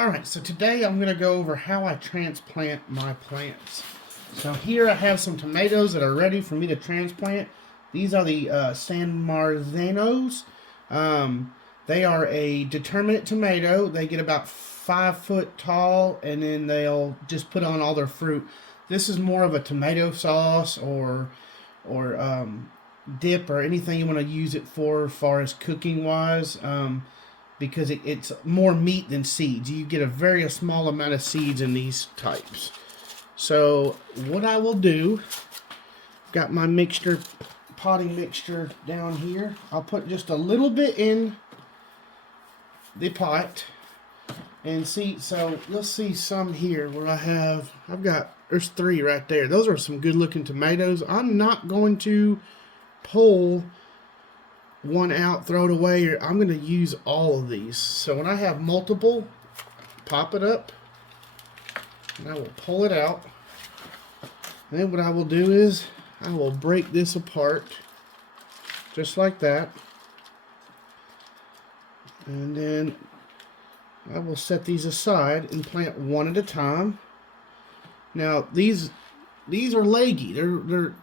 Alright, so today I'm going to go over how I transplant my plants. So here I have some tomatoes that are ready for me to transplant. These are the San Marzanos. They are a determinate tomato. They get about 5 foot tall, and then they'll just put on all their fruit. This is more of a tomato sauce or dip or anything you want to use it for as far as cooking wise. Because it's more meat than seeds. You get a very small amount of seeds in these types. So what I will do, got my mixture, potting mixture down here. I'll put just a little bit in the pot and see. So you'll see some here where there's 3 right there. Those are some good looking tomatoes. I'm not going to pull one out, throw it away, or I'm going to use all of these. So when I have multiple, pop it up, and I will pull it out. And then what I will do is I will break this apart, just like that. And then I will set these aside and plant one at a time. Now these are leggy. They're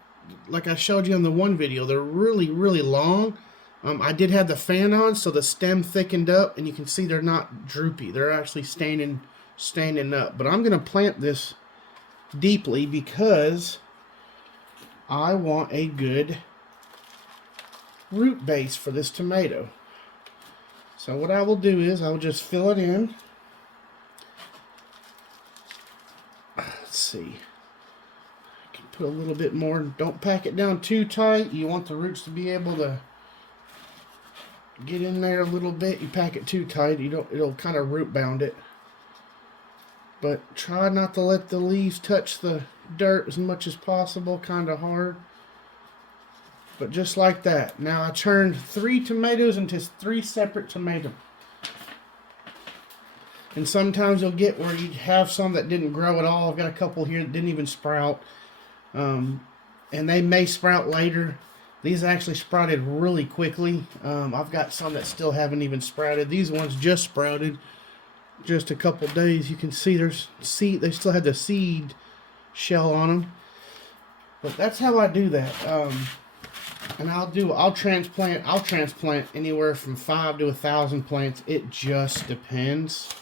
like I showed you in the one video. They're really, really long. I did have the fan on, so the stem thickened up, and you can see they're not droopy. They're actually standing up. But I'm going to plant this deeply because I want a good root base for this tomato. So what I will do is I'll just fill it in. Let's see. I can put a little bit more. Don't pack it down too tight. You want the roots to be able to get in there a little bit. You pack it too tight, it'll kind of root bound it. But try not to let the leaves touch the dirt as much as possible. Kind of hard. But just like that. Now I turned 3 tomatoes into 3 separate tomatoes. And sometimes you'll get where you have some that didn't grow at all. I've got a couple here that didn't even sprout. And they may sprout later. These actually sprouted really quickly. I've got some that still haven't even sprouted. These ones just sprouted just a couple days. You can see there's seed. They still had the seed shell on them. But that's how I do that. And I'll transplant anywhere from 5 to 1,000 plants. It just depends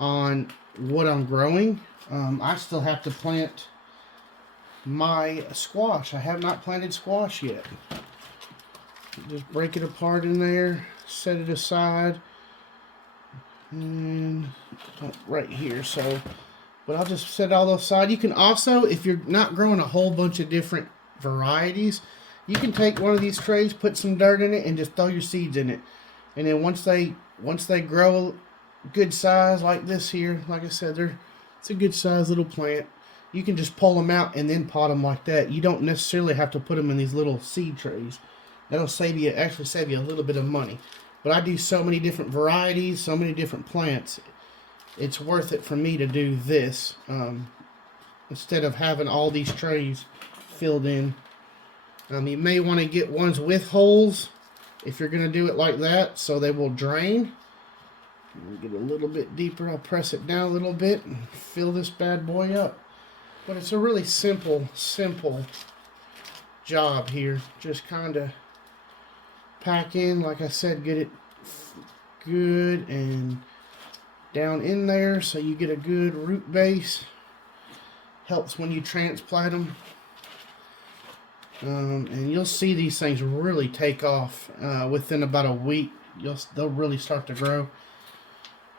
on what I'm growing. I still have to plant my squash. I have not planted squash yet. Just break it apart in there, set it aside, and right here. But I'll just set all those aside. You can also, if you're not growing a whole bunch of different varieties, you can take one of these trays, put some dirt in it, and just throw your seeds in it. And then once they grow a good size like this here, like I said, it's a good size little plant. You can just pull them out and then pot them like that. You don't necessarily have to put them in these little seed trays. That'll actually save you a little bit of money. But I do so many different varieties, so many different plants. It's worth it for me to do this instead of having all these trays filled in. You may want to get ones with holes if you're going to do it like that, so they will drain. Get a little bit deeper. I'll press it down a little bit and fill this bad boy up. But it's a really simple job here. Just kind of pack in, like I said, get it good and down in there so you get a good root base. Helps when you transplant them. And you'll see these things really take off within about a week. They'll really start to grow.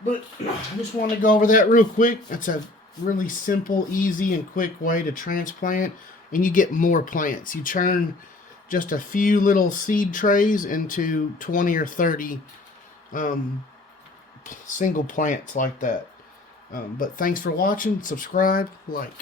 But I just want to go over that real quick. That's a really simple, easy, and quick way to transplant, and you get more plants. You turn just a few little seed trays into 20 or 30 single plants like that. But thanks for watching. Subscribe, like.